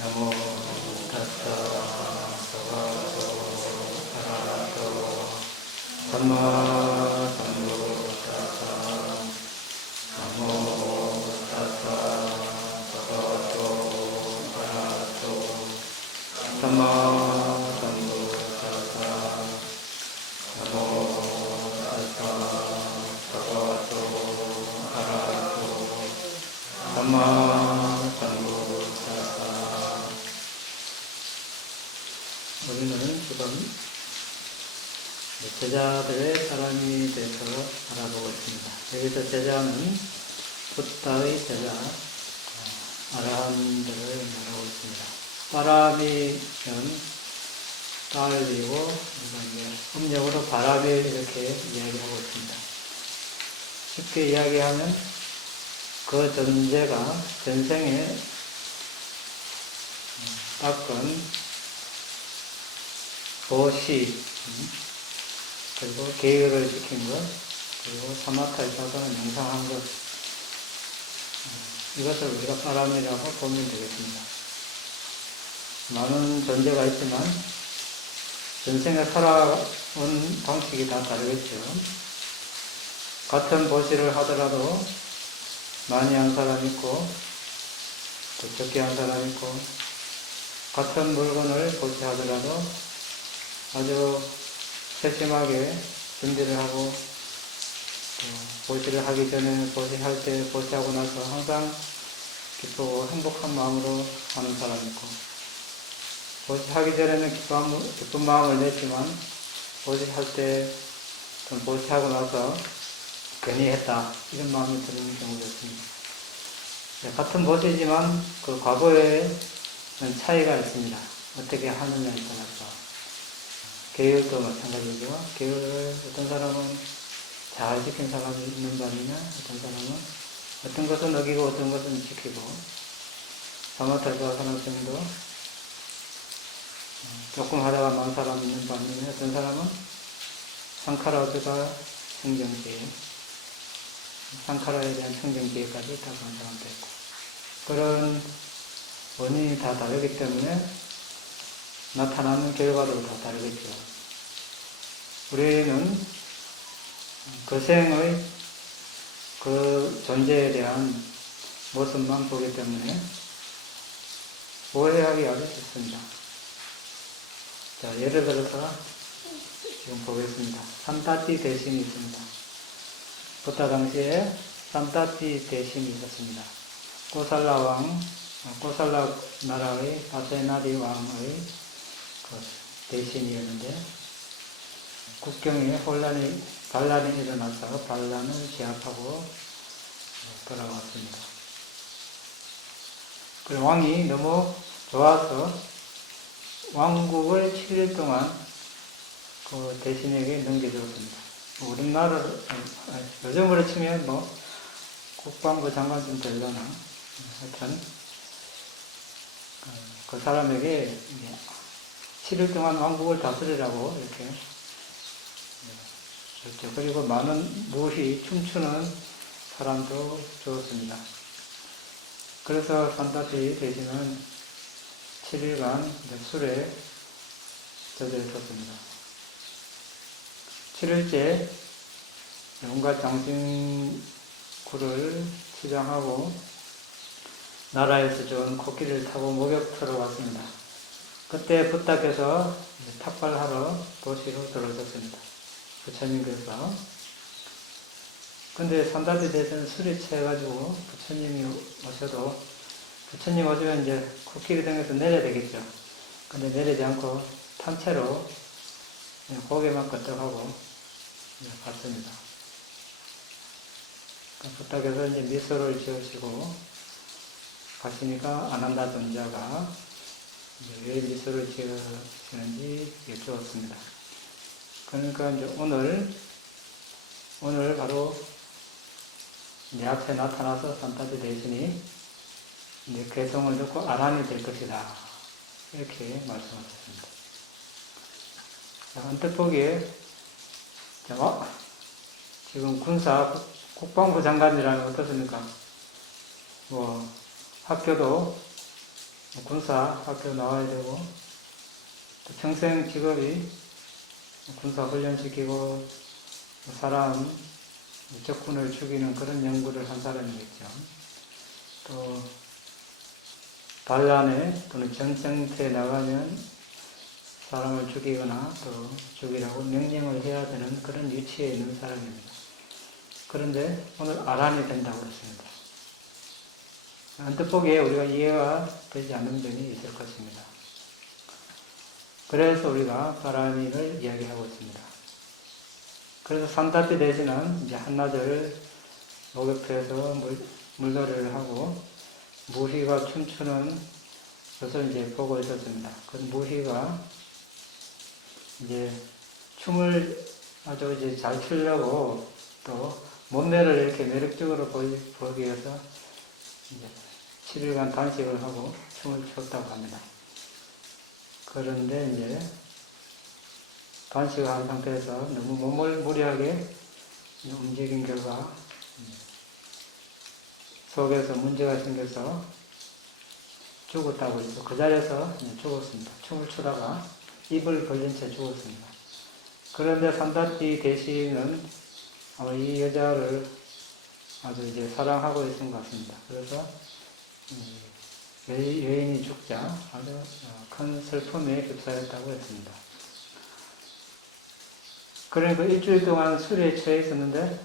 나모 타사 사바토 아라하토 삼마 삼부타사 나모 타사 사바토 아라하토 삼마 삼부타사 나모 타사 사바토 아라하토 삼마 우리는 지금 제자들의 사람이 돼서 알아보고 있습니다. 여기서 제자는 붓다의 제자, 아라한들을 말하고 있습니다. 바람이는 딸이고, 음력으로 바람이 이렇게 이야기하고 있습니다. 쉽게 이야기하면 그 존재가 전생에 닦은 보시, 그리고 계율을 지킨 것, 그리고 사마타에 따르는 명상한 것, 이것을 우리가 바람이라고 보면 되겠습니다. 많은 존재가 있지만 전생에 살아온 방식이 다 다르겠죠. 같은 보시를 하더라도 많이 한 사람 있고 또 적게 한 사람 있고, 같은 물건을 보시하더라도 아주 세심하게 준비를 하고, 또 보시를 하기 전에 보시할 때 보시하고 나서 항상 기쁘고 행복한 마음으로 하는 사람이 있고, 보시하기 전에는 기쁜 마음을 냈지만 보시할 때 보시하고 나서 괜히 했다 이런 마음이 드는 경우도 있습니다. 같은 보시지만 그 과거에는 차이가 있습니다. 어떻게 하느냐에 따라서. 계율도 마찬가지죠. 계율을 어떤 사람은 잘 지킨 사람이 있는 반이냐, 어떤 사람은 어떤 것은 어기고 어떤 것은 지키고, 사마타가 사람성도 조금 하다가 만 사람이 있는 반이냐, 어떤 사람은 상카라드가 청정지혜, 상카라에 대한 청정지혜까지 있다고 하는 사람도 있고, 그런 원인이 다 다르기 때문에 나타나는 결과도 다 다르겠죠. 우리는 그 생의 그 존재에 대한 모습만 보기 때문에 오해하기 아주 쉽습니다. 자, 예를 들어서 지금 보겠습니다. 산타띠 대신이 있습니다. 부타 당시에 산타띠 대신이 있었습니다. 코살라 왕, 코살라 나라의 아세나리 왕의 대신이었는데, 국경에 반란이 일어나서 반란을 제압하고 돌아왔습니다. 그 왕이 너무 좋아서 왕국을 7일 동안 그 대신에게 넘겨주었습니다. 우리나라를, 요즘으로 치면 국방부 장관쯤 되려나, 하여튼, 그 사람에게 7일 동안 왕국을 다스리라고 이렇게 그렇죠. 그리고 많은 무시, 춤추는 사람도 주었습니다. 그래서 산타띠 대신은 7일간 술에 젖어 있었습니다. 7일째 온갖 장신구를 치장하고 나라에서 좋은 코끼리를 타고 목욕터로 왔습니다. 그때 부탁해서 탁발하러 도시로 들어섰습니다. 부처님께서. 근데 산타띠 대신은 술이 취해가지고 부처님이 오셔도, 부처님 오시면 이제 코끼리 등에서 내려야 되겠죠. 근데 내리지 않고 탄 채로 고개만 끄덕하고 갔습니다. 부탁해서 이제 미소를 지으시고 가시니까 아난다尊자가 왜 미소를 지으시는지 여쭈었습니다. 그러니까 이제 오늘 바로 내 앞에 나타나서 산타띠 대신이 이제 개성을 듣고 아란이 될 것이다. 이렇게 말씀하셨습니다. 자, 언뜻 보기에, 지금 국방부 장관이라면 어떻습니까? 학교도 군사 학교 나와야 되고, 또 평생 직업이 군사 훈련시키고 사람 적군을 죽이는 그런 연구를 한 사람이겠죠. 또 반란에 또는 전쟁터에 나가면 사람을 죽이거나 또 죽이라고 명령을 해야 되는 그런 위치에 있는 사람입니다. 그런데 오늘 아란이 된다고 했습니다. 언뜻 보기에 우리가 이해가 되지 않는 점이 있을 것입니다. 그래서 우리가 바라니를 이야기하고 있습니다. 그래서 산다띠 대신은 이제 한나절 목욕터에서 물놀이를 하고 무희가 춤추는 것을 이제 보고 있었습니다. 그 무희가 이제 춤을 아주 이제 잘 추려고 또 몸매를 이렇게 매력적으로 보이기 위해서 이제 7일간 단식을 하고 춤을 췄다고 합니다. 그런데 이제 단식을 한 상태에서 너무 몸을 무리하게 움직인 결과 속에서 문제가 생겨서 죽었다고 해서 그 자리에서 죽었습니다. 춤을 추다가 입을 벌린 채 죽었습니다. 그런데 산다띠 대신은 아마 이 여자를 아주 이제 사랑하고 있는 것 같습니다. 그래서 여인이 죽자 아주 큰 슬픔에 휩싸였다고 했습니다. 그러니까 일주일 동안 술에 취해 있었는데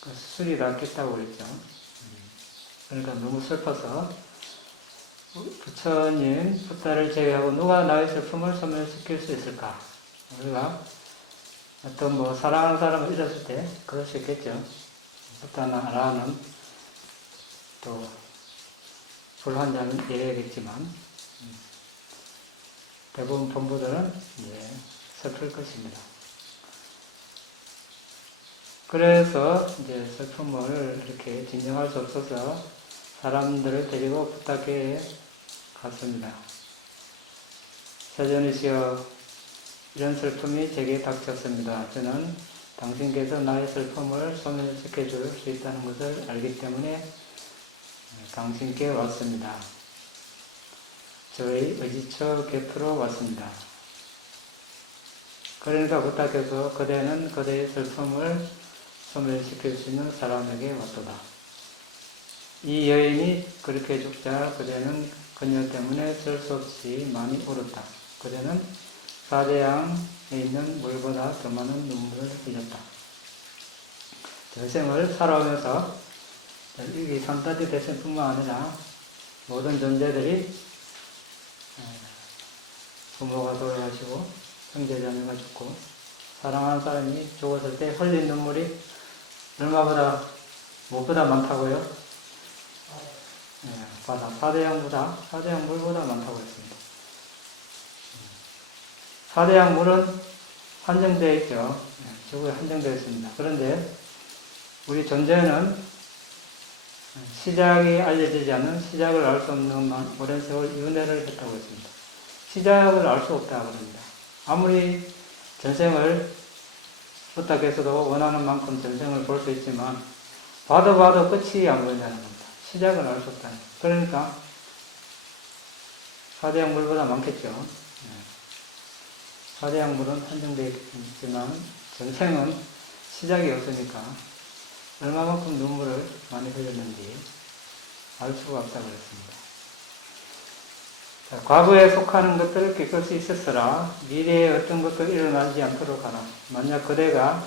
그 술이 낫겠다고 그랬죠. 그러니까 너무 슬퍼서 부처님, 붓다를 제외하고 누가 나의 슬픔을 소멸시킬 수 있을까? 우리가 어떤 사랑하는 사람을 잃었을 때 그럴 수 있겠죠. 붓다나라는 또 불환자는 예외겠지만 대부분 본부들은 이제 슬플 것입니다. 그래서 이제 슬픔을 이렇게 진정할 수 없어서 사람들을 데리고 붓다께에 갔습니다. 세존이시여, 이런 슬픔이 제게 닥쳤습니다. 저는 당신께서 나의 슬픔을 소멸시켜 줄 수 있다는 것을 알기 때문에 당신께 왔습니다. 저의 의지처 곁으로 왔습니다. 그러니까 붓다께서 그대는 그대의 슬픔을 소멸시킬 수 있는 사람에게 왔도다. 이 여인이 그렇게 죽자 그대는 그녀 때문에 셀 수 없이 많이 울었다. 그대는 사대양에 있는 물보다 더 많은 눈물을 흘렸다. 대생을 살아오면서 이 산다띠 대생뿐만 아니라 모든 존재들이 부모가 돌아가시고 형제자매가 죽고 사랑하는 사람이 죽었을 때 흘린 눈물이 얼마보다 무엇보다 많다고요? 바다, 사대양 물보다 많다고 했습니다. 사대양 물은 한정되어 있죠. 지구에 한정되어 있습니다. 그런데 우리 존재는 시작이 알려지지 않는 시작을 알 수 없는 오랜 세월 윤회를 했다고 했습니다. 시작을 알 수 없다고 합니다. 아무리 전생을 부탁해서도 원하는 만큼 전생을 볼 수 있지만 봐도 끝이 안 보인다는 겁니다. 시작을 알 수 없다는 거예요. 그러니까 사대양 물보다 많겠죠. 사대양 물은 한정되어 있지만 전생은 시작이 없으니까 얼마만큼 눈물을 많이 흘렸는지 알 수가 없다고 했습니다. 자, 과거에 속하는 것들을 꺾을 수 있었으라 미래에 어떤 것도 일어나지 않도록 하라. 만약 그대가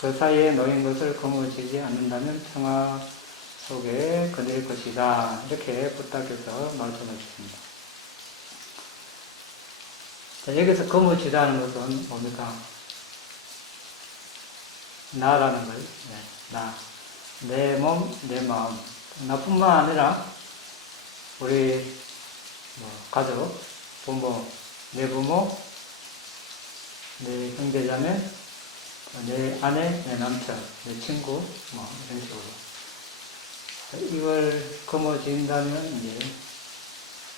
그 사이에 놓인 것을 거머쥐지 않는다면 평화 속에 거닐 것이다. 이렇게 붓다께서 말씀해 주십니다. 자, 여기서 거머쥐다는 것은 뭡니까? 나라는 걸, 나. 내 몸, 내 마음. 나뿐만 아니라 우리 가족, 부모, 내 부모, 내 형제자매, 내 아내, 내 남편, 내 친구, 이런 식으로. 이걸 거머쥔다면 이제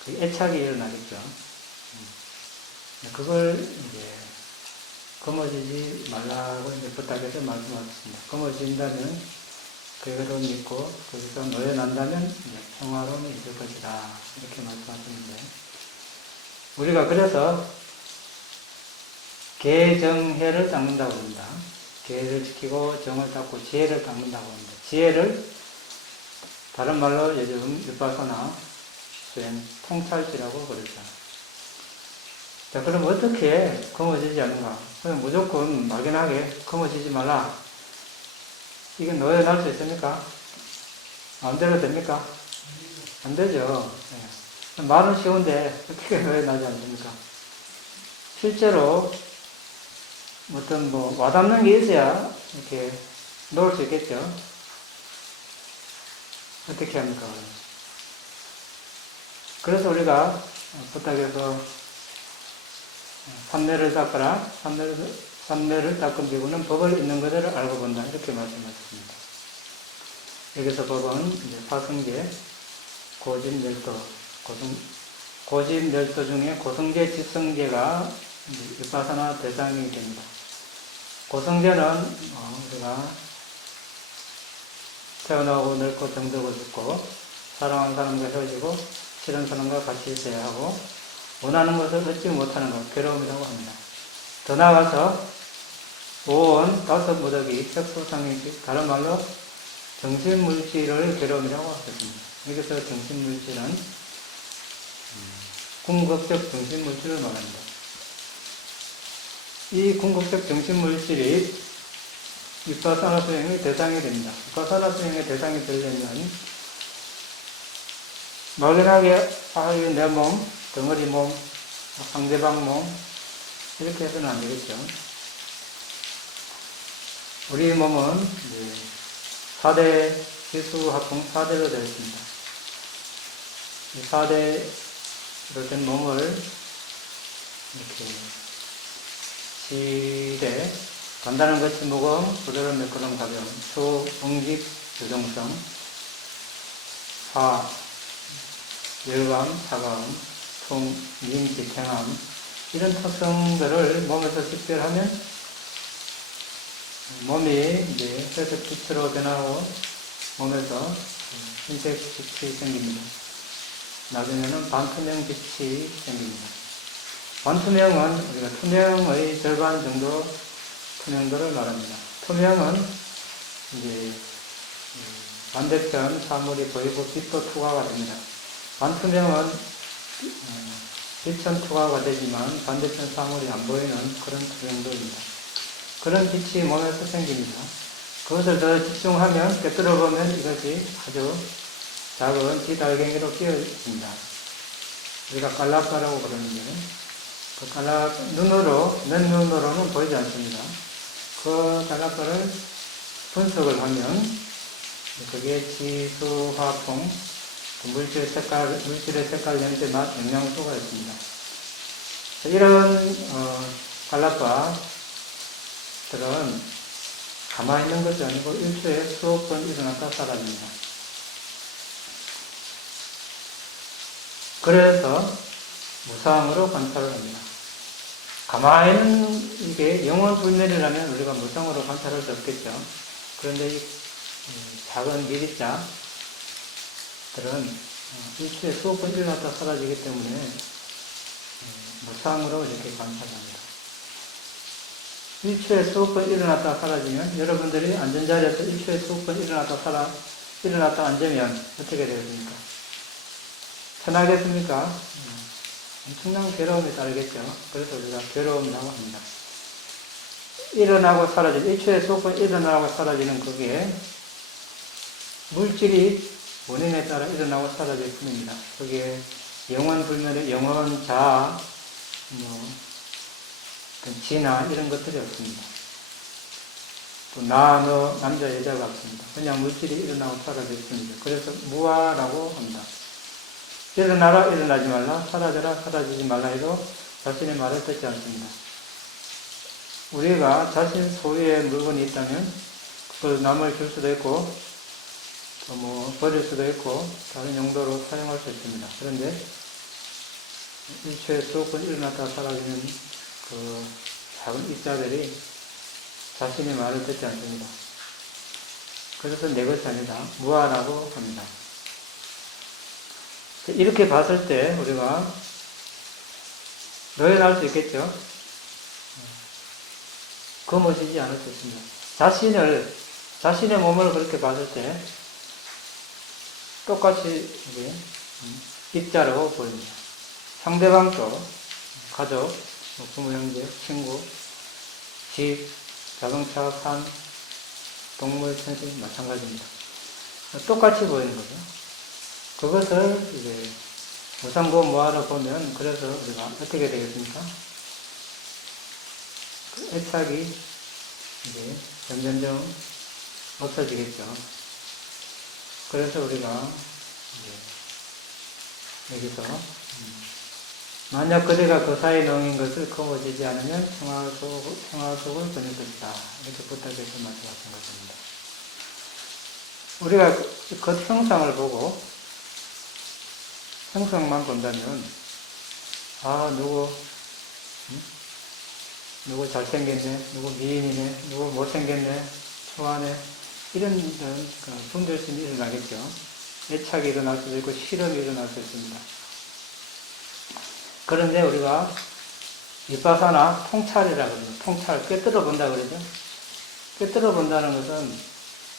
그 애착이 일어나겠죠. 그걸 이제 거머쥐지 말라고 이제 부탁해서 말씀하셨습니다. 거머쥔다면 그거를 믿고 거기서 놓여난다면 평화로움이 있을 것이다. 이렇게 말씀하셨는데, 우리가 그래서 계정해를 닦는다고 합니다. 계를 지키고 정을 닦고 지혜를 닦는다고 합니다. 지혜를 다른 말로 요즘 위파사나 수행 통찰지라고 그러죠. 자, 그럼 어떻게 거머쥐지 않는가? 그냥 무조건 막연하게 거머쥐지 말라. 이게 놓여날 수 있습니까? 마음대로 됩니까? 안 되죠. 네. 말은 쉬운데 어떻게 놓여나지 않습니까? 실제로 어떤 와닿는 게 있어야 이렇게 놓을 수 있겠죠. 어떻게 합니까? 그래서 우리가 부탁해서 삼매를 닦아라. 삼매를 닦은 비구는 법을 있는 그대로 알고 본다. 이렇게 말씀하셨습니다. 여기서 법은 이제 사성제, 고집멸도, 고집멸도 중에 고성제, 집성제가 위파사나 대상이 됩니다. 고성제는 우리가 태어나고 늙고 병들고 죽고 사랑하는 사람과 헤어지고 싫은 사람과 같이 있어야 하고 원하는 것을 얻지 못하는 것, 괴로움이라고 합니다. 더 나아가서 오온, 다섯 무더기, 색소상행식, 다른 말로 정신물질을 괴로움이라고 하셨습니다. 여기서 정신물질은 궁극적 정신물질을 말합니다. 이 궁극적 정신물질이 위파사나 수행의 대상이 됩니다. 위파사나 수행의 대상이 되려면 막연하게 이게 내 몸, 덩어리 몸, 상대방 몸 이렇게 해서는 안 되겠죠. 우리 몸은 4대 지수합동 4대로 되어 있습니다. 이 4대로 된 몸을 이렇게 질에 간단한 것이 무거움, 부드러운 매끄러움 가벼움, 수, 응집, 유동성, 화, 열감, 차가움, 통, 민, 지탱함 이런 특성들을 몸에서 식별하면 몸이 이제 혈색 빛으로 변하고 몸에서 흰색 빛이 생깁니다. 나중에는 반투명 빛이 생깁니다. 반투명은 우리가 투명의 절반 정도 투명도를 말합니다. 투명은 이제 반대편 사물이 보이고 빛도 투과가 됩니다. 반투명은 빛은 투과가 되지만 반대편 사물이 안 보이는 그런 투명도입니다. 그런 빛이 몸에서 생깁니다. 그것을 더 집중하면 꿰뚫어 보면 이것이 아주 작은 지달갱이로 끼어집니다. 우리가 깔라파라고 그러는데 그 깔라 맨눈으로는 보이지 않습니다. 그 깔라파를 분석을 하면 그게 지수화풍 물질의 색깔, 냄새, 맛, 영양소가 있습니다. 이런 깔라파들은 가만히 있는 것이 아니고 일초에 수억 번 일어났다 사라집니다. 그래서 무상으로 관찰을 합니다. 가만히 있는 이게 영원불멸이라면 우리가 무상으로 관찰할 수 없겠죠. 그런데 이 작은 미리자들은 일초에 수억 번 일어났다 사라지기 때문에 무상으로 이렇게 관찰합니다. 일초에 수억 번 일어났다 사라지면 여러분들이 앉은 자리에서 일초에 수억 번 일어났다 앉으면 어떻게 되겠습니까? 편하겠습니까? 엄청난 괴로움이 따르겠죠. 그래서 우리가 괴로움이라고 합니다. 일어나고 사라지는, 일초에 수억 번 일어나고 사라지는 그게 물질이 원인에 따라 일어나고 사라질 뿐입니다. 그게 영원불멸의 영원, 자아, 지나 이런 것들이 없습니다. 또 나, 너, 남자, 여자가 없습니다. 그냥 물질이 일어나고 사라질 뿐이죠. 그래서 무아라고 합니다. 일어나라, 일어나지 말라, 사라져라, 사라지지 말라 해도 자신의 말을 듣지 않습니다. 우리가 자신 소유의 물건이 있다면 그걸 남을 줄 수도 있고 또 버릴 수도 있고 다른 용도로 사용할 수 있습니다. 그런데 일초에 수억 번 일어났다 사라지는 그 작은 입자들이 자신의 말을 듣지 않습니다. 그래서 내 것이 아니다. 무아라고 합니다. 이렇게 봤을 때 우리가 노연할 수 있겠죠? 거머쥐지 않을 수 있습니다. 자신의 몸을 그렇게 봤을 때 똑같이 입자로 보입니다. 상대방도 가족, 부모, 형제, 친구, 집, 자동차, 산, 동물, 천식 마찬가지입니다. 똑같이 보이는 거죠. 그것을 이제 무상고 무아로 보면 그래서 우리가 어떻게 되겠습니까? 그 애착이 이제 점점점 없어지겠죠. 그래서 우리가 이제 여기서 만약 그대가 그 사이에 놓인 것을 거머쥐지 않으면 평화속을 거닐 것이다. 이렇게 부탁해서 말씀하신 것입니다. 우리가 그 형상을 보고 형상만 본다면 누구 잘생겼네, 누구 미인이네, 누구 못생겼네, 초안해 이런 분별심이 일어나겠죠. 애착이 일어날 수도 있고 실험이 일어날 수 있습니다. 그런데 우리가 비파사나 통찰이라고 그러죠. 통찰, 꿰뚫어 본다 그러죠. 꿰뚫어 본다는 것은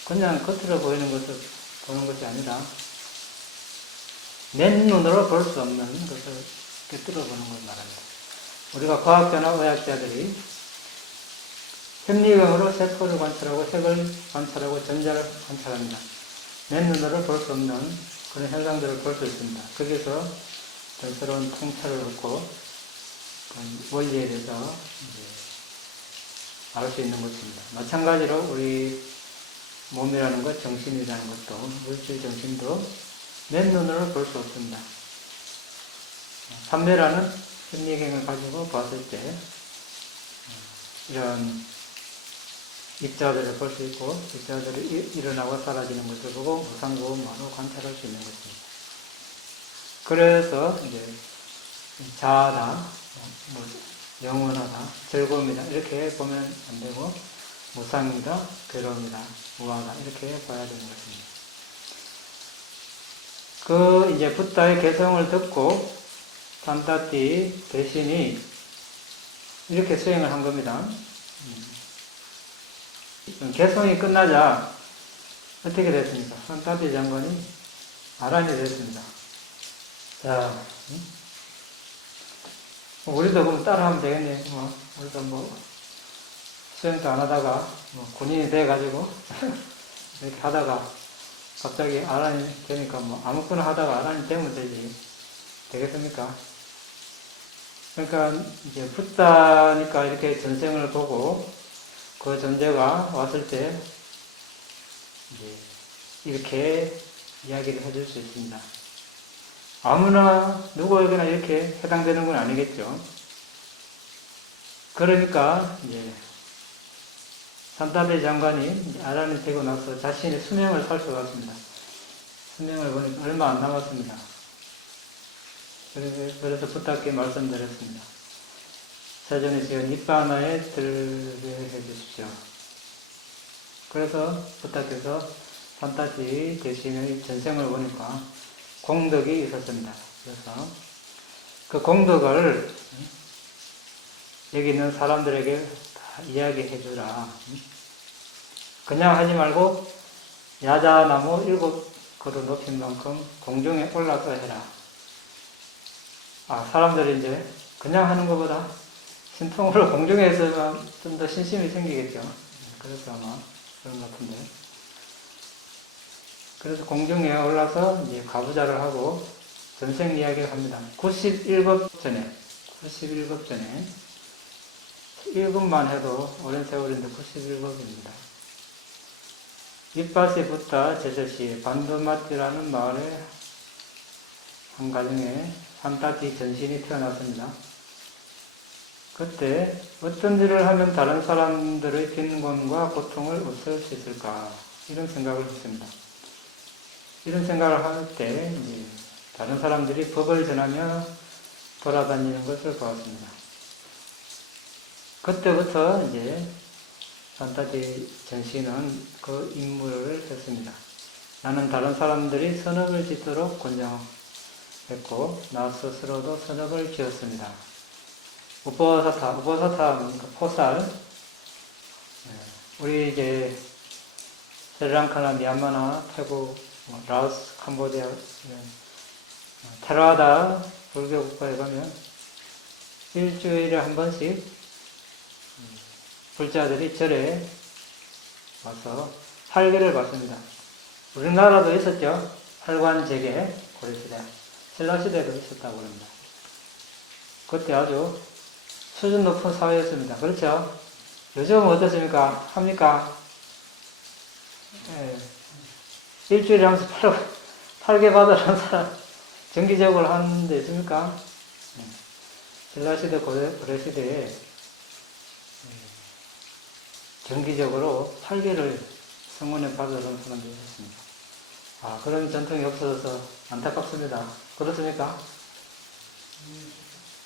그냥 겉으로 보이는 것을 보는 것이 아니라 맨눈으로 볼 수 없는 것을 꿰뚫어 보는 걸 말합니다. 우리가 과학자나 의학자들이 현미경으로 세포를 관찰하고 색을 관찰하고 전자를 관찰합니다. 맨눈으로 볼 수 없는 그런 현상들을 볼 수 있습니다. 거기서 새로운 통찰을 얻고 원리에 대해서 알 수 있는 것입니다. 마찬가지로 우리 몸이라는 것, 정신이라는 것도, 물질 정신도 맨눈으로 볼 수 없습니다. 삼매라는 현미경을 가지고 봤을 때 이런 입자들을 볼 수 있고 입자들이 일어나고 사라지는 것을 보고 무상고음으로 관찰할 수 있는 것입니다. 그래서 이제 자아다, 영원하다, 즐거움이다 이렇게 보면 안 되고 무상이다, 괴로움이다, 무아다 이렇게 봐야 되는 것입니다. 그 이제 붓다의 개성을 듣고 산타띠 대신이 이렇게 수행을 한 겁니다. 개성이 끝나자 어떻게 됐습니까? 산타띠 장관이 아란이 됐습니다. 자, 우리도 그럼 따라하면 되겠네. 우리도 수행도 안 하다가 군인이 돼가지고 이렇게 하다가 갑자기 아란이 되니까 아무거나 하다가 아란이 되면 되겠습니까? 그러니까 이제 붓다니까 이렇게 전생을 보고 그 존재가 왔을 때 이제 이렇게 이야기를 해줄 수 있습니다. 아무나 누구에게나 이렇게 해당되는 건 아니겠죠. 그러니까 이제 산타베 장관이 아란이 되고 나서 자신의 수명을 살펴봤습니다. 수명을 보니까 얼마 안 남았습니다. 그래서 부탁께 말씀드렸습니다. 사전에 제가 니빠나에 들게 해주십시오. 그래서 부탁해서 산타지 대신의 전생을 보니까 공덕이 있었습니다. 그래서 그 공덕을 여기 있는 사람들에게 다 이야기해 주라. 그냥 하지 말고 야자나무 7그루 높인 만큼 공중에 올라서 해라. 사람들이 이제 그냥 하는 것보다 신통으로 공중에서 좀 더 신심이 생기겠죠. 그래서 아마 그런 것 같은데. 그래서 공중에 올라서 이제 가부좌를 하고 전생 이야기를 합니다. 91급 전에 1급만 해도 오랜 세월인데 91급입니다. 윗바시 붓다 제저시 반도마띠라는 마을의 한 가정에 산타띠 전신이 태어났습니다. 그때 어떤 일을 하면 다른 사람들의 빈곤과 고통을 없앨 수 있을까 이런 생각을 했습니다. 이런 생각을 할 때 다른 사람들이 법을 전하며 돌아다니는 것을 보았습니다. 그때부터 이제 산타디 전시는 그 임무를 했습니다. 나는 다른 사람들이 선업을 짓도록 권장했고 나 스스로도 선업을 지었습니다. 우포사타, 포살. 우리 이제 스리랑카나 미얀마나 태국, 라오스, 캄보디아, 테라와다 불교 국가에 가면 일주일에 한 번씩 불자들이 절에 와서 팔계를 받습니다. 우리나라도 있었죠. 팔관제계, 고려시대, 신라시대도 있었다고 합니다. 그때 아주 수준 높은 사회였습니다. 그렇죠? 요즘은 어떻습니까? 합니까? 예. 일주일에 하면서 팔계 받으라는 사람 정기적으로 하는 데 있습니까? 예. 신라시대, 고려시대에 정기적으로 팔계를 성원에 받으라는 사람들이 있었습니다. 아, 그런 전통이 없어져서 안타깝습니다. 그렇습니까?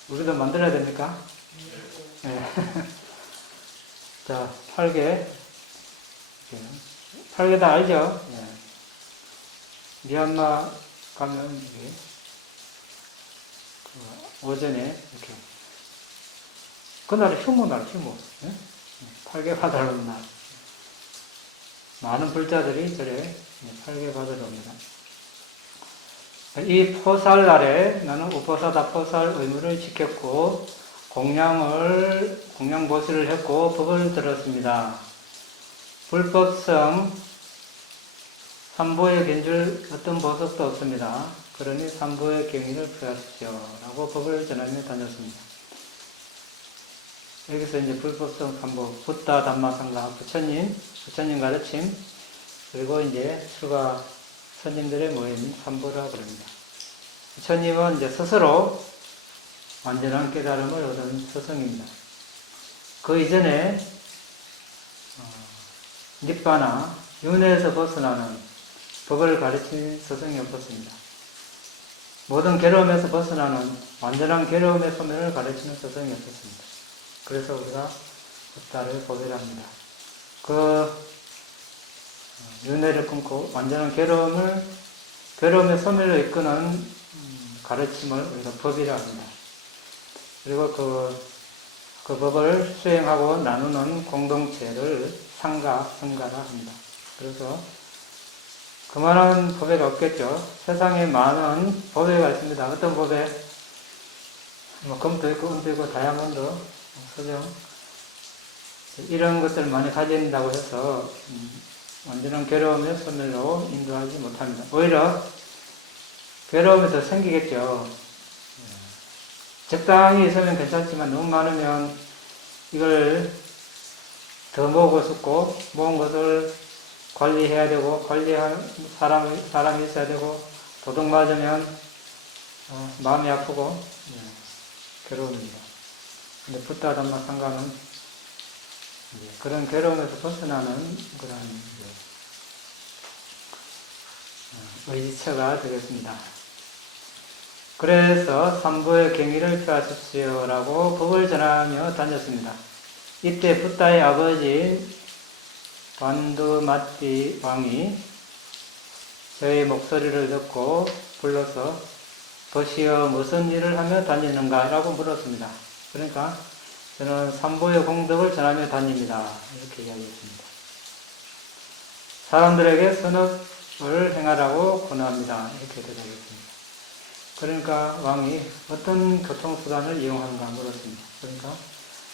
우리도 만들어야 됩니까? 네. 자, 팔계. 팔계 다 알죠? 네. 미얀마 가면, 이게, 오전에, 이렇게. 그날이 휴무날, 휴무. 네? 팔계 받으러 온 날. 많은 불자들이 절에 팔계 받으러 옵니다. 이 포살날에 나는 우포사다 포살 의무를 지켰고 공양보시를 했고 법을 들었습니다. 불법성 삼보에 견줄 어떤 보석도 없습니다. 그러니 삼보의 경의를 표하십시오. 라고 법을 전하며 다녔습니다. 여기서 이제 불법성 삼보, 붓다, 담마상가, 부처님 가르침, 그리고 이제 출가 스님들의 모임 삼보라고 합니다. 부처님은 이제 스스로 완전한 깨달음을 얻은 스승입니다. 그 이전에 닉바나, 윤회에서 벗어나는 법을 가르친 스승이 없었습니다. 모든 괴로움에서 벗어나는 완전한 괴로움의 소멸을 가르치는 스승이 없었습니다. 그래서 우리가 붓다를 보배합니다. 그 윤회를 끊고 완전한 괴로움의 소멸을 이끄는 가르침을 우리가 법이라 합니다. 그리고 그 법을 수행하고 나누는 공동체를 상가라 합니다. 그래서 그만한 법회가 없겠죠. 세상에 많은 법회가 있습니다. 어떤 법회? 금도 있고, 은도 있고, 다이아몬드, 소정, 이런 것들을 많이 가진다고 해서 완전한 괴로움의 소멸로 인도하지 못합니다. 오히려 괴로움이 더 생기겠죠. 적당히 있으면 괜찮지만 너무 많으면 이걸 더 모으고 싶고 모은 것을 관리해야 되고 관리할 사람이 있어야 되고 도둑 맞으면 마음이 아프고 괴로움입니다. 근데 붓다 담마 상가는 그런 괴로움에서 벗어나는 그런 의지처가 되겠습니다. 그래서 삼보의 경의를 표하십시오라고 법을 전하며 다녔습니다. 이때 붓다의 아버지 반두마띠 왕이 저의 목소리를 듣고 불러서 보시어 무슨 일을 하며 다니는가? 라고 물었습니다. 그러니까 저는 삼보의 공덕을 전하며 다닙니다. 이렇게 이야기했습니다. 사람들에게 선업을 행하라고 권합니다. 이렇게 대답했습니다. 그러니까 왕이 어떤 교통수단을 이용하는가 물었습니다. 그러니까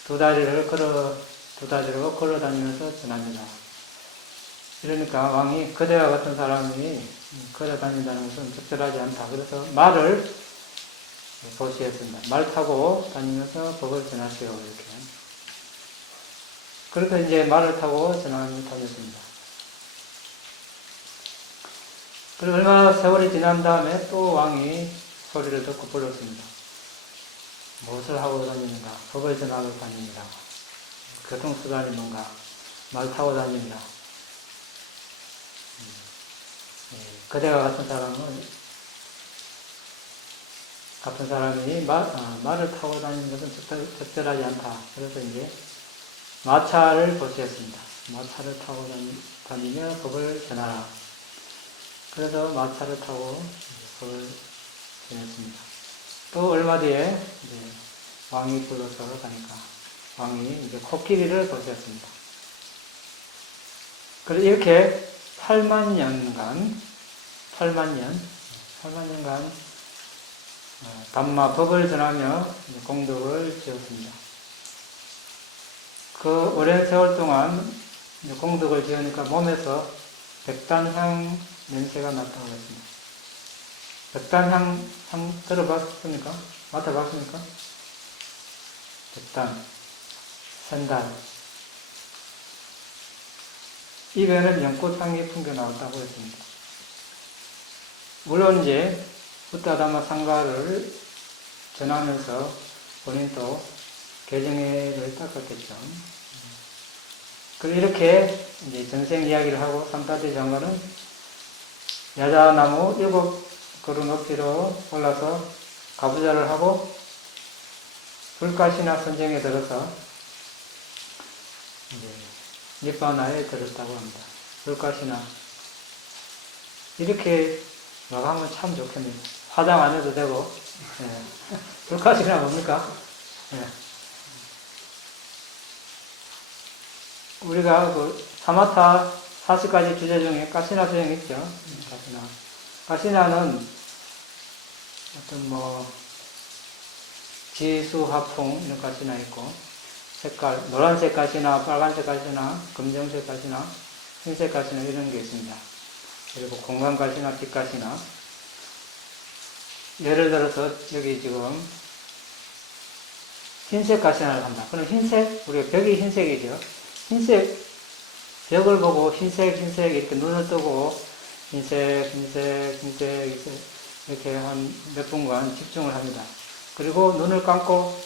두 다리로 걸어 다니면서 전합니다. 이러니까 왕이 그대와 같은 사람이 걸어 다닌다는 것은 적절하지 않다. 그래서 말을 보시했습니다. 말 타고 다니면서 법을 전하시오. 이렇게. 그래서 이제 말을 타고 전하며 다녔습니다. 그리고 얼마나 세월이 지난 다음에 또 왕이 소리를 듣고 불렀습니다. 무엇을 하고 다니는가? 법을 전하고 다닙니다. 교통수단이 뭔가? 말 타고 다닙니다. 그대와 같은 사람이 말을 타고 다니는 것은 적절하지 않다. 그래서 이제 마차를 보시했습니다. 마차를 타고 다니며 법을 전하라. 그래서 마차를 타고 법을 전했습니다. 또 얼마 뒤에 이제 왕이 불러서 가니까 왕이 이제 코끼리를 보셨습니다. 그래서 이렇게 8만 년간 담마 법을 전하며 공덕을 지었습니다. 그 오랜 세월 동안 공덕을 지으니까 몸에서 백단향 냄새가 났다고 했습니다. 백단향 들어봤습니까? 맡아봤습니까? 백단, 산달. 입에는 연꽃향이 풍겨나왔다고 했습니다. 물론 이제 붓다담마 상가를 전하면서 본인도 개정회를 닦았겠죠. 그리고 이렇게 이제 전생 이야기를 하고 삼타대 장관은 야자나무 7그루 높이로 올라서 가부좌를 하고 불가시나 선정에 들어서 이제 니바나에 들었다고 합니다. 불가시나 이렇게 나가면 참 좋겠네요. 화장 안 해도 되고. 예. 불가시나 뭡니까? 예. 우리가 그 사마타 40가지 주제 중에 가시나 수행 있죠. 가시나는 어떤 지수화풍 이런 가시나 있고, 색깔, 노란색 가시나, 빨간색 가시나, 검정색 가시나, 흰색 가시나 이런 게 있습니다. 그리고 공간 가시나, 빛 가시나. 예를 들어서 여기 지금 흰색 가시나를 한다. 그럼 흰색, 우리가 벽이 흰색이죠. 흰색, 벽을 보고 흰색 이렇게 눈을 뜨고 흰색 이렇게 한 몇 분간 집중을 합니다. 그리고 눈을 감고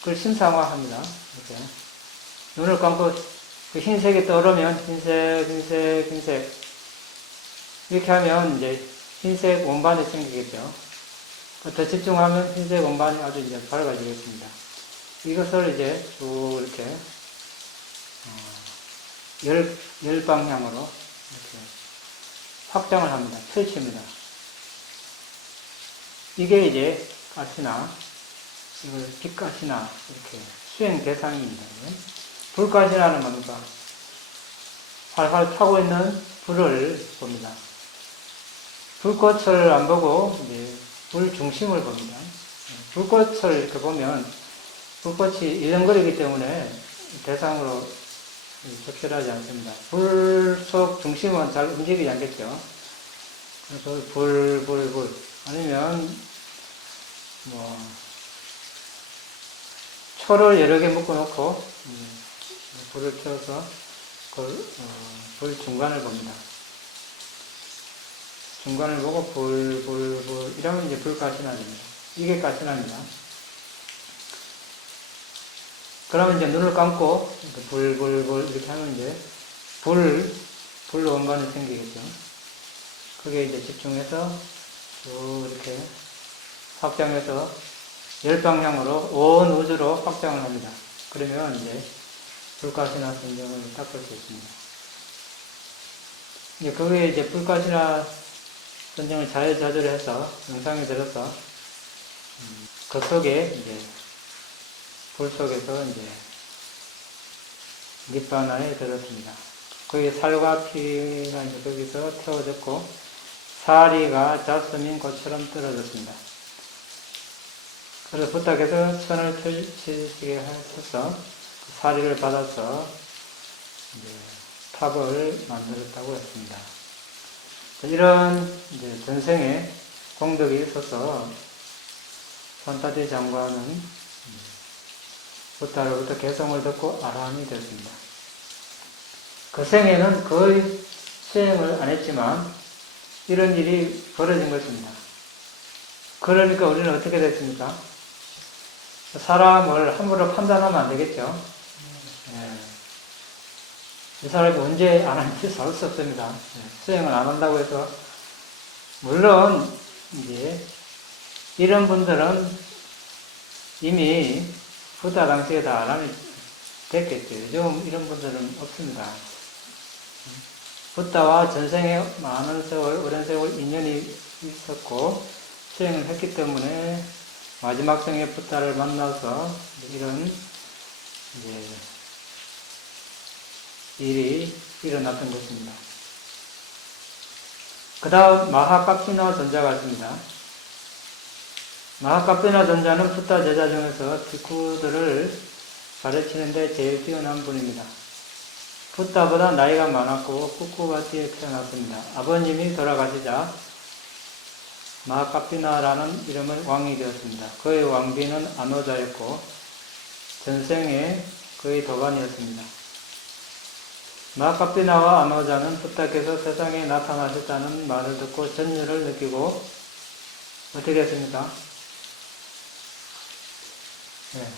그걸 심상화합니다. 이렇게 눈을 감고 그 흰색이 떠오르면 흰색 이렇게 하면 이제 흰색 원반이 생기겠죠. 더 집중하면 흰색 원반이 아주 이제 밝아지겠습니다. 이것을 이제 쭉 이렇게 열 방향으로 이렇게 확장을 합니다. 펼칩니다. 이게 이제 가시나, 이걸 빛가시나, 이렇게 수행 대상입니다. 불가시나는 뭡니까? 활활 타고 있는 불을 봅니다. 불꽃을 안 보고, 이제 불 중심을 봅니다. 불꽃을 이렇게 보면, 불꽃이 일렁거리기 때문에 대상으로 적절하지 않습니다. 불 속 중심은 잘 움직이지 않겠죠. 그래서 불. 아니면, 초를 여러 개 묶어놓고, 불을 켜서, 불 중간을 봅니다. 중간을 보고 불. 이러면 이제 불가시나입니다. 이게 가시나입니다. 그러면 이제 눈을 감고, 불, 이렇게 하면 이제, 불 원반이 생기겠죠. 그게 이제 집중해서, 쭉 이렇게 확장해서, 열방향으로, 온 우주로 확장을 합니다. 그러면 이제, 불가시나 선정을 닦을 수 있습니다. 이제 그게 이제 불가시나 선정을 자유자재로 해서, 영상에 들어서, 그 속에 이제, 불 속에서 이제 니바나에 들었습니다. 거기 살과 피가 이제 거기서 태워졌고 사리가 자스민 꽃처럼 떨어졌습니다. 그래서 부탁해서 천을 펼치시게 하셔서 사리를 받아서 이제 탑을 만들었다고 했습니다. 이런 이제 전생에 공덕이 있어서 산타디 장관은 부타로부터 개성을 듣고 아라함이 되었습니다. 그 생에는 거의 수행을 안 했지만 이런 일이 벌어진 것입니다. 그러니까 우리는 어떻게 됐습니까? 사람을 함부로 판단하면 안 되겠죠. 이 사람이 언제 안 하는지 알 수 없습니다. 수행을 안 한다고 해서 물론 이제 이런 분들은 이미 부다 당시에 다 됐겠죠. 요즘 이런 분들은 없습니다. 붓다와 전생에 많은 세월, 오랜 세월 인연이 있었고 수행을 했기 때문에 마지막 생에 붓다를 만나서 이런 이제 일이 일어났던 것입니다. 그 다음 마하카피나 전자가 있습니다. 마하카피나 전자는 붓다 제자 중에서 비쿠들을 가르치는데 제일 뛰어난 분입니다. 붓다보다 나이가 많았고 쿠쿠바티에 태어났습니다. 아버님이 돌아가시자 마하카피나라는 이름의 왕이 되었습니다. 그의 왕비는 아노자였고 전생에 그의 도반이었습니다. 마하카피나와 아노자는 붓다께서 세상에 나타나셨다는 말을 듣고 전율을 느끼고 어떻게 했습니까? 네.